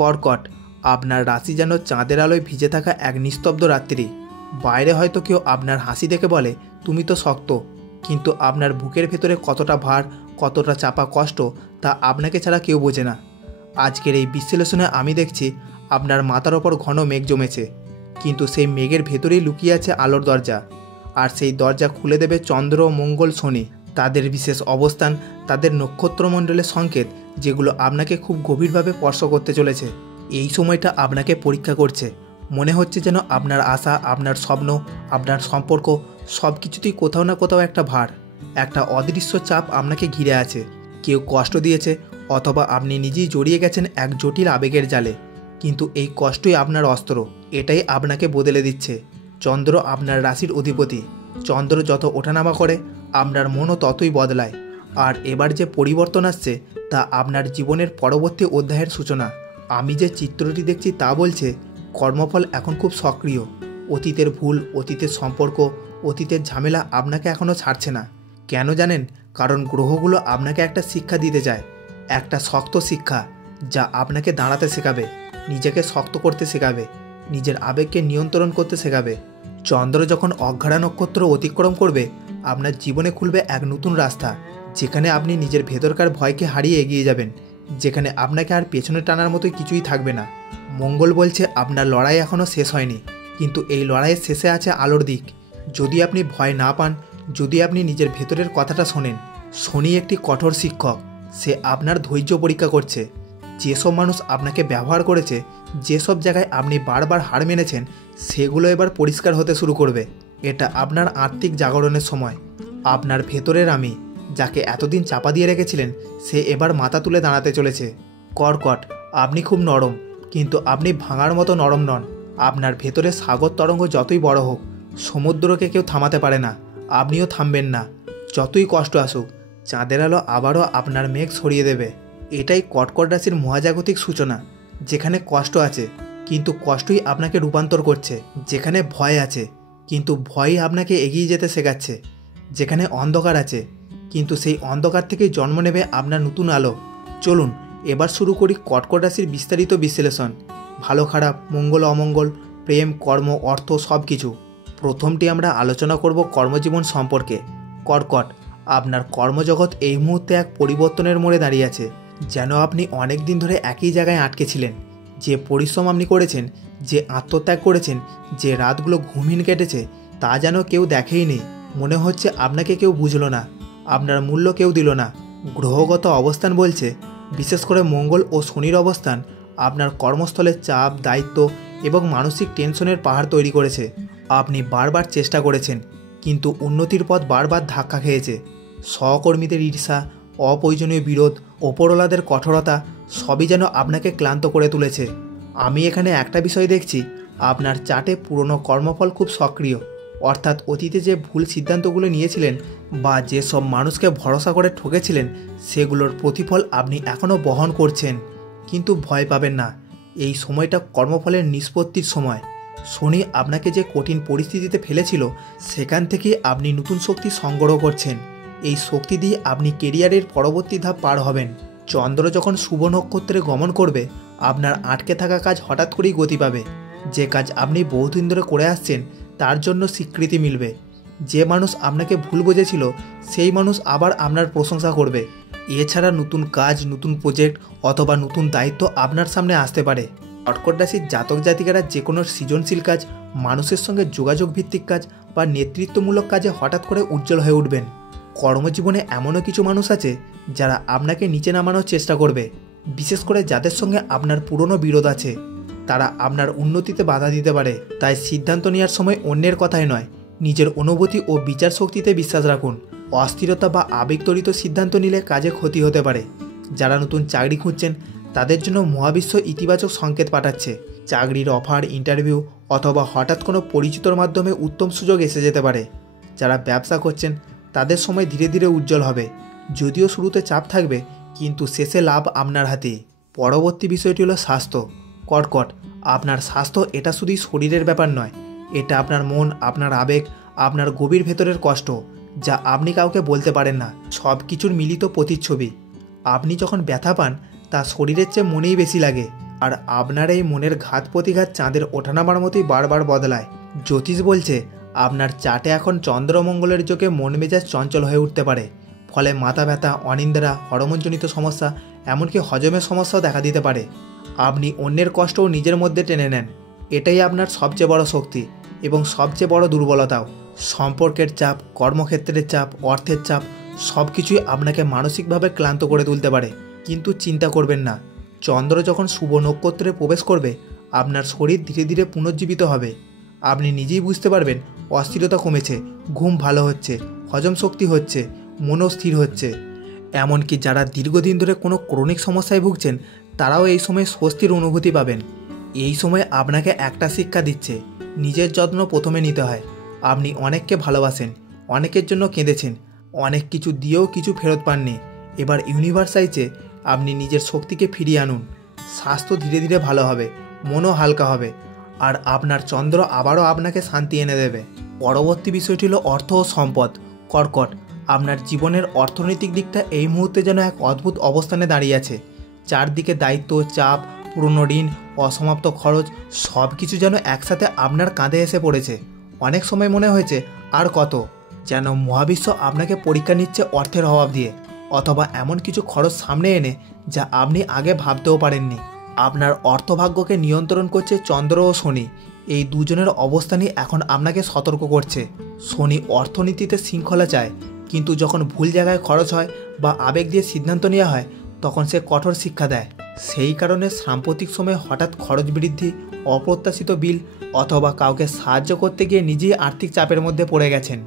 কর্কট, আপনার রাশি যেন চাঁদের আলোয় ভিজে থাকা এক নিস্তব্ধ রাত্রি। বাইরে হয়তো কেউ আপনার হাসি দেখে বলে তুমি তো শক্ত, কিন্তু আপনার বুকের ভেতরে কতটা ভার, কতটা চাপা কষ্ট তা আপনাকে ছাড়া কেউ বোঝে না। আজকের এই বিশ্লেষণে আমি দেখছি আপনার মাথার ওপর ঘন মেঘ জমেছে, কিন্তু সেই মেঘের ভেতরেই লুকিয়ে আছে আলোর দরজা। আর সেই দরজা খুলে দেবে চন্দ্র, মঙ্গল, শনি, তাদের বিশেষ অবস্থান, তাদের নক্ষত্রমণ্ডলের সংকেত, যেগুলো আপনাকে খুব গভীরভাবে স্পর্শ করতে চলেছে। এই সময়টা আপনাকে পরীক্ষা করছে। মনে হচ্ছে যেন আপনার আশা, আপনার স্বপ্ন, আপনার সম্পর্ক সব কিছুতেই কোথাও না কোথাও একটা ভার, একটা অদৃশ্য চাপ আপনাকে ঘিরে আছে। কেউ কষ্ট দিয়েছে, অথবা আপনি নিজেই জড়িয়ে গেছেন এক জটিল আবেগের জালে। কিন্তু এই কষ্টই আপনার অস্ত্র, এটাই আপনাকে বদলে দিচ্ছে। চন্দ্র আপনার রাশির অধিপতি। চন্দ্র যত ওঠানামা করে আপনার মনও ততই বদলায়। আর এবার যে পরিবর্তন আসছে তা আপনার জীবনের পরবর্তী অধ্যায়ের সূচনা। আমি যে চিত্রটি দেখছি তা বলছে কর্মফল এখন খুব সক্রিয়। অতীতের ভুল, অতীতের সম্পর্ক, অতীতের ঝামেলা আপনাকে এখনও ছাড়ছে না। কেন জানেন? কারণ গ্রহগুলো আপনাকে একটা শিক্ষা দিতে চায়, একটা শক্ত শিক্ষা, যা আপনাকে দাঁড়াতে শেখাবে, নিজেকে শক্ত করতে শেখাবে, নিজের আবেগকে নিয়ন্ত্রণ করতে শেখাবে। চন্দ্র যখন অঘ্রাণা নক্ষত্র অতিক্রম করবে, আপনার জীবনে খুলবে এক নতুন রাস্তা, যেখানে আপনি নিজের ভেতরকার ভয়কে হারিয়ে এগিয়ে যাবেন, যেখানে আপনাকে আর পেছনে টানার মতো কিছুই থাকবে না। মঙ্গল বলছে আপনার লড়াই এখনও শেষ হয়নি, কিন্তু এই লড়াইয়ের শেষে আছে আলোর দিক। যদি আপনি ভয় না পান, যদি আপনি নিজের ভেতরের কথাটা শোনেন। শনি একটি কঠোর শিক্ষক, সে আপনার ধৈর্য পরীক্ষা করছে। যেসব মানুষ আপনাকে ব্যবহার করেছে, যেসব জায়গায় আপনি বারবার হার মেনেছেন, সেগুলো এবার পরিষ্কার হতে শুরু করবে। এটা আপনার আত্মিক জাগরণের সময়। আপনার ভেতরের আমি, যাকে এতদিন চাপা দিয়ে রেখেছিলেন, সে এবার মাথা তুলে দাঁড়াতে চলেছে। কর্কট, আপনি খুব নরম, কিন্তু আপনি ভাঙার মতো নরম নন। আপনার ভেতরে সাগর তরঙ্গ যতই বড় হোক, সমুদ্রকে কেউ থামাতে পারে না, আপনিও থামবেন না। যতই কষ্ট আসুক, চাঁদের আলো আবারও আপনার মেঘ সরিয়ে দেবে। এটাই কর্কট রাশির মহাজাগতিক সূচনা, যেখানে কষ্ট আছে, কিন্তু কষ্টই আপনাকে রূপান্তর করছে। যেখানে ভয় আছে, কিন্তু ভয়ই আপনাকে এগিয়ে যেতে শেখাচ্ছে। যেখানে অন্ধকার আছে, কিন্তু সেই অন্ধকার থেকেই জন্ম নেবে আপনার নতুন আলো। চলুন এবার শুরু করি কর্কট রাশির বিস্তারিত বিশ্লেষণ। ভালো খারাপ, মঙ্গল অমঙ্গল, প্রেম, কর্ম, অর্থ সব কিছু। প্রথমটি আমরা আলোচনা করব কর্মজীবন সম্পর্কে। কর্কট, আপনার কর্মজগৎ এই মুহূর্তে এক পরিবর্তনের মোড়ে দাঁড়িয়ে আছে। যেন আপনি অনেক দিন ধরে একই জায়গায় আটকে ছিলেন। যে পরিশ্রম আপনি করেছেন, যে আত্মত্যাগ করেছেন, যে রাতগুলো ঘুমহীন কেটেছে, তা যেন কেউ দেখেই নেই। মনে হচ্ছে আপনাকে কেউ বুঝলো না, আপনার মূল্য কেউ দিল না। গ্রহগত অবস্থান বলছে, বিশেষ করে মঙ্গল ও শনির অবস্থান আপনার কর্মস্থলে চাপ, দায়িত্ব এবং মানসিক টেনশনের পাহাড় তৈরি করেছে। আপনি বারবার চেষ্টা করেছেন, কিন্তু উন্নতির পথ বারবার ধাক্কা খেয়েছে। সহকর্মীদের ঈর্ষা, অপ্রয়োজনীয় বিরোধ, ওপরওয়ালাদের কঠোরতা সবই যেন আপনাকে ক্লান্ত করে তুলেছে। আমি এখানে একটা বিষয় দেখছি, আপনার চার্টে পুরনো কর্মফল খুব সক্রিয়। অর্থাৎ অতীতে যে ভুল সিদ্ধান্তগুলো নিয়েছিলেন বা যেসব মানুষকে ভরসা করে ঠকেছিলেন, সেগুলোর প্রতিফল আপনি এখনও বহন করছেন। কিন্তু ভয় পাবেন না, এই সময়টা কর্মফলের নিষ্পত্তির সময়। শনি আপনাকে যে কঠিন পরিস্থিতিতে ফেলেছিল, সেখান থেকে আপনি নতুন শক্তি সংগ্রহ করছেন। এই শক্তি দিয়ে আপনি কেরিয়ারের পরবর্তী ধাপ পার হবেন। চন্দ্র যখন শুভ নক্ষত্রে গমন করবে, আপনার আটকে থাকা কাজ হঠাৎ করেই গতি পাবে। যে কাজ আপনি বহুদিন ধরে করে আসছেন, তার জন্য স্বীকৃতি মিলবে। যে মানুষ আপনাকে ভুল বুঝেছিল, সেই মানুষ আবার আপনার প্রশংসা করবে। এছাড়া নতুন কাজ, নতুন প্রজেক্ট অথবা নতুন দায়িত্ব আপনার সামনে আসতে পারে। কর্কট রাশির জাতক জাতিকারা যে কোনো সৃজনশীল কাজ, মানুষের সঙ্গে যোগাযোগ ভিত্তিক কাজ বা নেতৃত্বমূলক কাজে হঠাৎ করে উজ্জ্বল হয়ে উঠবেন। কর্মজীবনে এমনও কিছু মানুষ আছে যারা আপনাকে নিচে নামানোর চেষ্টা করবে, বিশেষ করে যাদের সঙ্গে আপনার পুরনো বিরোধ আছে। তারা আপনার উন্নতিতে বাধা দিতে পারে। তাই সিদ্ধান্ত নেওয়ার সময় অন্যের কথায় নয়, নিজের অনুভূতি ও বিচার শক্তিতে বিশ্বাস রাখুন। অস্থিরতা বা আবেগতড়িত সিদ্ধান্ত নিলে কাজে ক্ষতি হতে পারে। যারা নতুন চাকরি খুঁজছেন, তাদের জন্য মহাবিশ্ব ইতিবাচক সংকেত পাঠাচ্ছে। চাকরির অফার, ইন্টারভিউ অথবা হঠাৎ কোনো পরিচিতর মাধ্যমে উত্তম সুযোগ এসে যেতে পারে। যারা ব্যবসা করছেন, তাদের সময় ধীরে ধীরে উজ্জ্বল হবে। যদিও শুরুতে চাপ থাকবে, কিন্তু শেষে লাভ আপনার হাতেই। পরবর্তী বিষয়টি হলো স্বাস্থ্য। কর্কট, আপনার স্বাস্থ্য এটা শুধুই শরীরের ব্যাপার নয়, এটা আপনার মন, আপনার আবেগ, আপনার গভীর ভেতরের কষ্ট, যা আপনি কাউকে বলতে পারেন না। সব কিছুর মিলিত প্রতিচ্ছবি। আপনি যখন ব্যথা পান, তা শরীরের চেয়ে মনেই বেশি লাগে। আর আপনার এই মনের ঘাত প্রতিঘাত চাঁদের ওঠানামার মতোই বারবার বদলায়। জ্যোতিষ বলছে আপনার চাটে এখন চন্দ্রমঙ্গলের যোগে মন মেজাজ চঞ্চল হয়ে উঠতে পারে, ফলে মাথা ব্যথা, অনিদ্রা, হরমোনজনিত সমস্যা, এমনকি হজমের সমস্যাও দেখা দিতে পারে। আপনি অন্যের কষ্টও নিজের মধ্যে টেনে নেন, এটাই আপনার সবচেয়ে বড় শক্তি এবং সবচেয়ে বড় দুর্বলতাও। সম্পর্কের চাপ, কর্মক্ষেত্রের চাপ, অর্থের চাপ সব কিছুই আপনাকে মানসিকভাবে ক্লান্ত করে তুলতে পারে। কিন্তু চিন্তা করবেন না, চন্দ্র যখন শুভ নক্ষত্রে প্রবেশ করবে আপনার শরীর ধীরে ধীরে পুনর্জীবিত হবে। আপনি নিজেই বুঝতে পারবেন অস্থিরতা কমেছে, ঘুম ভালো হচ্ছে, হজম শক্তি হচ্ছে, মনও স্থির হচ্ছে। এমনকি যারা দীর্ঘদিন ধরে কোনো ক্রনিক সমস্যায় ভুগছেন তারাও এই সময় স্বস্তির অনুভূতি পাবেন। এই সময় আপনাকে একটা শিক্ষা দিচ্ছে, নিজের যত্ন প্রথমে নিতে হয়। আপনি অনেককে ভালোবাসেন, অনেকের জন্য কেঁদেছেন, অনেক কিছু দিয়েও কিছু ফেরত পাননি। এবার ইউনিভার্স চাইছে আপনি নিজের শক্তিকে ফিরিয়ে আনুন। স্বাস্থ্য ধীরে ধীরে ভালো হবে, মনও হালকা হবে, আর আপনার চন্দ্র আবারও আপনাকে শান্তি এনে দেবে। পরবর্তী বিষয়টি হলো অর্থ ও সম্পদ। কর্কট, আপনার জীবনের অর্থনৈতিক দিকটা এই মুহূর্তে যেন এক অদ্ভুত অবস্থানে দাঁড়িয়ে আছে। চারদিকে দায়িত্ব, চাপ, পুরনো ঋণ, অসমাপ্ত খরচ সব কিছু যেন একসাথে আপনার কাঁধে এসে পড়েছে। অনেক সময় মনে হয়েছে আর কত, যেন মহাবিশ্ব আপনাকে পরীক্ষা নিচ্ছে অর্থের অভাব দিয়ে, অথবা এমন কিছু খরচ সামনে এনে যা আপনি আগে ভাবতেও পারেননি। আপনার অর্থভাগ্যকে নিয়ন্ত্রণ করছে চন্দ্র ও শনি। এই দুজনের অবস্থানই এখন আপনাকে সতর্ক করছে। শনি অর্থনীতিতে শৃঙ্খলা চায়, কিন্তু যখন ভুল জায়গায় খরচ হয় বা আবেগ দিয়ে সিদ্ধান্ত নেওয়া হয় তখন সে কঠোর শিক্ষা দেয়। সেই কারণে সাম্প্রতিক সময়ে হঠাৎ খরচ বৃদ্ধি, অপ্রত্যাশিত বিল অথবা কাউকে সাহায্য করতে গিয়ে নিজেই আর্থিক চাপের মধ্যে পড়ে গেছেন।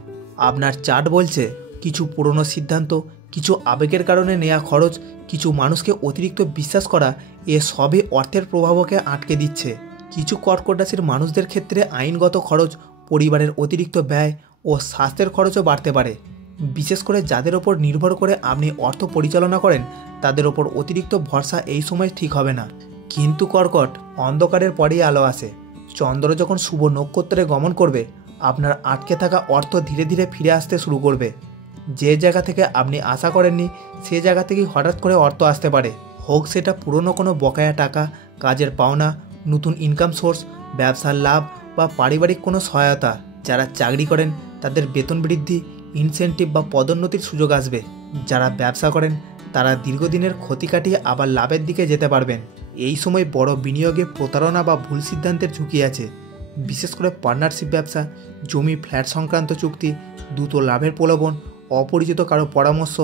আপনার চার্ট বলছে কিছু পুরনো সিদ্ধান্ত, কিছু আবেগের কারণে নেওয়া খরচ, কিছু মানুষকে অতিরিক্ত বিশ্বাস করা, এ সবই অর্থের প্রভাবকে আটকে দিচ্ছে। কিছু কর্কট রাশির মানুষদের ক্ষেত্রে আইনগত খরচ, পরিবারের অতিরিক্ত ব্যয় ও স্বাস্থ্যের খরচও বাড়তে পারে। বিশেষ করে যাদের ওপর নির্ভর করে আপনি অর্থ পরিচালনা করেন তাদের ওপর অতিরিক্ত ভরসা এই সময় ঠিক হবে না। কিন্তু কর্কট, অন্ধকারের পরেই আলো আসে। চন্দ্র যখন শুভ নক্ষত্রে গমন করবে আপনার আটকে থাকা অর্থ ধীরে ধীরে ফিরে আসতে শুরু করবে। যে জায়গা থেকে আপনি আশা করেননি সে জায়গা থেকেই হঠাৎ করে অর্থ আসতে পারে, হোক সেটা পুরনো কোনো বকেয়া টাকা, কাজের পাওনা, নতুন ইনকাম সোর্স, ব্যবসার লাভ বা পারিবারিক কোনো সহায়তা। যারা চাকরি করেন তাদের বেতন বৃদ্ধি, ইনসেন্টিভ বা পদোন্নতির সুযোগ আসবে। যারা ব্যবসা করেন তারা দীর্ঘদিনের ক্ষতি কাটিয়ে আবার লাভের দিকে যেতে পারবেন। এই সময় বড় বিনিয়োগে প্রতারণা বা ভুল সিদ্ধান্তের ঝুঁকি আছে। বিশেষ করে পার্টনারশিপ ব্যবসা, জমি ফ্ল্যাট সংক্রান্ত চুক্তি, দ্রুত লাভের প্রলোভন, অপরিচিত কারো পরামর্শ,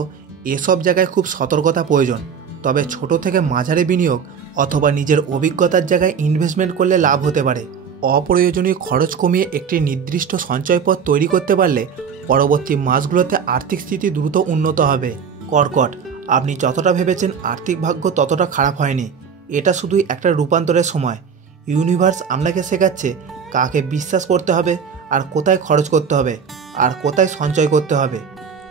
এসব জায়গায় খুব সতর্কতা প্রয়োজন। তবে ছোট থেকে মাঝারি বিনিয়োগ অথবা নিজের অভিজ্ঞতার জায়গায় ইনভেস্টমেন্ট করলে লাভ হতে পারে। অপ্রয়োজনীয় খরচ কমিয়ে একটি নির্দিষ্ট সঞ্চয় পথ তৈরি করতে পারলে পরবর্তী মাসগুলোতে আর্থিক স্থিতি দ্রুত উন্নত হবে। কর্কট, আপনি যতটা ভেবেছেন আর্থিক ভাগ্য ততটা খারাপ হয়নি। এটা শুধুই একটা রূপান্তরের সময়। ইউনিভার্স আপনাকে শেখাচ্ছে কাকে বিশ্বাস করতে হবে, আর কোথায় খরচ করতে হবে, আর কোথায় সঞ্চয় করতে হবে।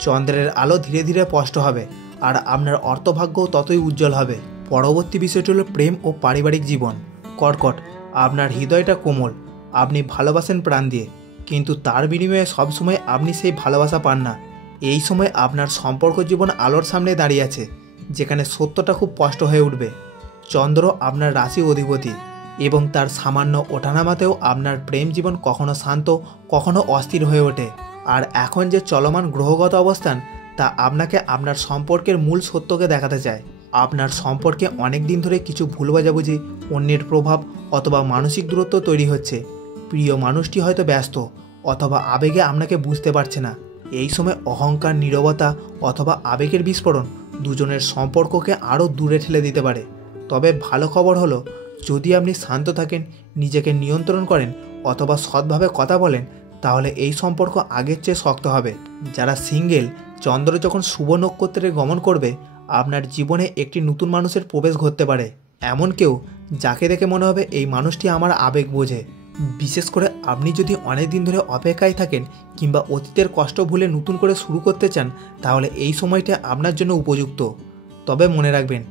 চন্দ্রের আলো ধীরে ধীরে স্পষ্ট হবে, আর আপনার অর্থভাগ্যও ততই উজ্জ্বল হবে। পরবর্তী বিষয়টি হলো প্রেম ও পারিবারিক জীবন। কর্কট, আপনার হৃদয়টা কোমল, আপনি ভালোবাসেন প্রাণ দিয়ে, কিন্তু তার বিনিময়ে সবসময় আপনি সেই ভালোবাসা পান না। এই সময় আপনার সম্পর্ক জীবন আলোর সামনে দাঁড়িয়ে আছে, যেখানে সত্যটা খুব স্পষ্ট হয়ে উঠবে। চন্দ্র আপনার রাশি অধিপতি এবং তার সামান্য ওঠানামাতেও আপনার প্রেম জীবন কখনো শান্ত, কখনো অস্থির হয়ে ওঠে। আর এখন যে চলমান গ্রহগত অবস্থান তা আপনাকে আপনার সম্পর্কের মূল সত্যকে দেখাতে চায়। আপনার সম্পর্কে অনেক দিন ধরে কিছু ভুল বোঝাবুঝি, অন্যের প্রভাব অথবা মানসিক দূরত্ব তৈরি হচ্ছে। প্রিয় মানুষটি হয়তো ব্যস্ত অথবা আবেগে আপনাকে বুঝতে পারছে না। এই সময় অহংকার, নীরবতা অথবা আবেগের বিস্ফোরণ দুজনের সম্পর্ককে আরও দূরে ঠেলে দিতে পারে। তবে ভালো খবর হলো, যদি আপনি শান্ত থাকেন, নিজেকে নিয়ন্ত্রণ করেন অথবা সৎভাবে কথা বলেন তাহলে এই সম্পর্ক আগের চেয়ে শক্ত হবে। যারা সিঙ্গেল, চন্দ্র যখন শুভ নক্ষত্রে গমন করবে আপনার জীবনে একটি নতুন মানুষের প্রবেশ ঘটতে পারে। এমন কেউ যাকে দেখে মনে হবে এই মানুষটি আমার আবেগ বোঝে। বিশেষ করে আপনি যদি অনেক দিন ধরে অপেক্ষায় থাকেন কিংবা অতীতের কষ্ট ভুলে নতুন করে শুরু করতে চান তাহলে এই সময়টা আপনার জন্য উপযুক্ত। তবে মনে রাখবেন,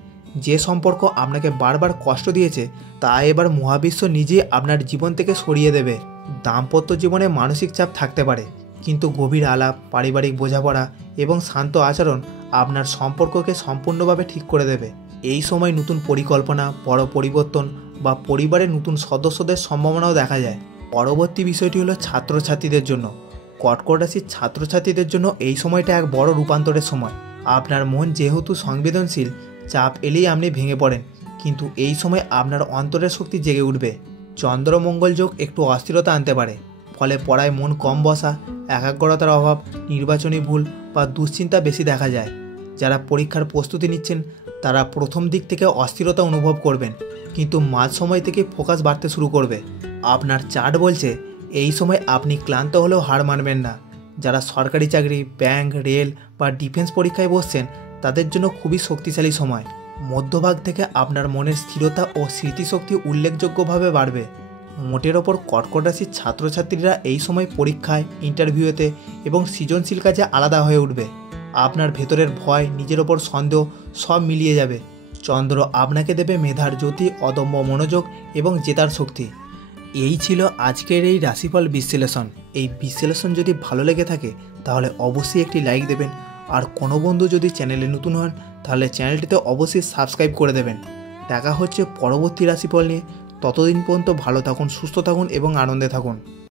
যে সম্পর্ক আপনাকে বারবার কষ্ট দিয়েছে তা এবার মহাবিশ্ব নিজেই আপনার জীবন থেকে সরিয়ে দেবে। দাম্পত্য জীবনে মানসিক চাপ থাকতে পারে, কিন্তু গভীর আলাপ, পারিবারিক বোঝাপড়া এবং শান্ত আচরণ আপনার সম্পর্ককে সম্পূর্ণভাবে ঠিক করে দেবে। এই সময় নতুন পরিকল্পনা, বড় পরিবর্তন বা পরিবারের নতুন সদস্যদের সম্ভাবনাও দেখা যায়। পরবর্তী বিষয়টি হলো ছাত্রছাত্রীদের জন্য। কর্কট রাশির ছাত্রছাত্রীদের জন্য এই সময়টা এক বড় রূপান্তরের সময়। আপনার মন যেহেতু সংবেদনশীল, চাপ এলেই আপনি ভেঙে পড়েন, কিন্তু এই সময় আপনার অন্তরের শক্তি জেগে উঠবে। চন্দ্রমঙ্গল যোগ একটু অস্থিরতা আনতে পারে, ফলে পড়ায় মন কম বসা, একাগ্রতার অভাব, নির্বাচনী ভুল বা দুশ্চিন্তা বেশি দেখা যায়। যারা পরীক্ষার প্রস্তুতি নিচ্ছেন তারা প্রথম দিক থেকে অস্থিরতা অনুভব করবেন, কিন্তু মাঝ সময় থেকে ফোকাস বাড়তে শুরু করবে। আপনার চার্ট বলছে এই সময় আপনি ক্লান্ত হলেও হার মানবেন না। যারা সরকারি চাকরি, ব্যাংক, রেল বা ডিফেন্স পরীক্ষায় বসছেন তাদের জন্য খুবই শক্তিশালী সময়। মধ্যভাগ থেকে আপনার মনের স্থিরতা ও স্মৃতিশক্তি উল্লেখযোগ্যভাবে বাড়বে। মোটের ওপর কর্কট রাশির ছাত্রছাত্রীরা এই সময় পরীক্ষায়, ইন্টারভিউতে এবং সৃজনশীল কাজে আলাদা হয়ে উঠবে। আপনার ভেতরের ভয়, নিজের ওপর সন্দেহ সব মিলিয়ে যাবে। চন্দ্র আপনাকে দেবে মেধার জ্যোতি, অদম্য মনোযোগ এবং জেতার শক্তি। এই ছিল আজকের এই রাশিফল বিশ্লেষণ। এই বিশ্লেষণ যদি ভালো লেগে থাকে তাহলে অবশ্যই একটি লাইক দেবেন, আর কোনো বন্ধু যদি চ্যানেলে নতুন হন তাহলে চ্যানেলটিতে অবশ্যই সাবস্ক্রাইব করে দেবেন। দেখা হচ্ছে পরবর্তী রাশিফল নিয়ে। ততদিন পর্যন্ত ভালো থাকুন, সুস্থ থাকুন এবং আনন্দে থাকুন।